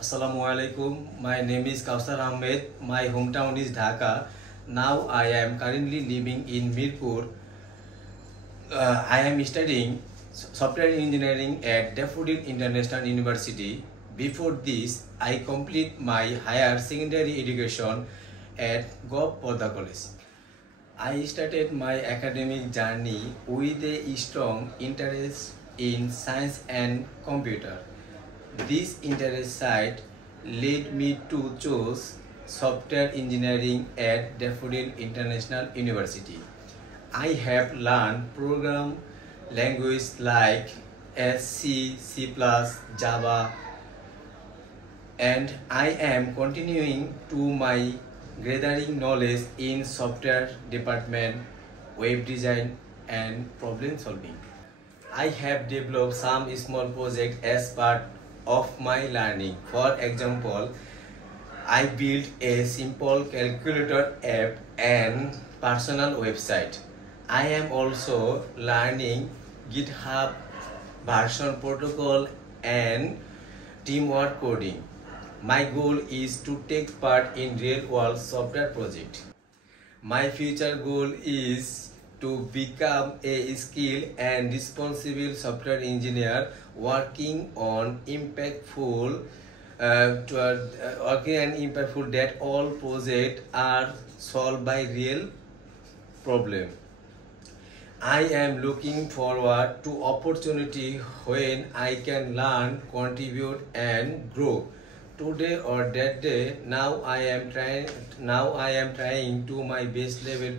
Assalamualaikum. My name is Kausar Ahmed. My hometown is Dhaka. Now I am currently living in Mirpur. I am studying software engineering at Daffodil International University. Before this, I complete my higher secondary education at Gov Poda College. I started my academic journey with a strong interest in science and computer. This interest side led me to choose software engineering at Daffodil International University. I have learned program languages like C, C++, Java, and I am continuing to my gathering knowledge in software department, web design, and problem solving. I have developed some small projects as part of my learning. For example, I built a simple calculator app and personal website. I am also learning GitHub version protocol and teamwork coding. My goal is to take part in real-world software project. My future goal is to become a skilled and responsible software engineer working on impactful that all projects are solved by real problem. I am looking forward to opportunity when I can learn, contribute, and grow. Today or that day, now I am trying to my best level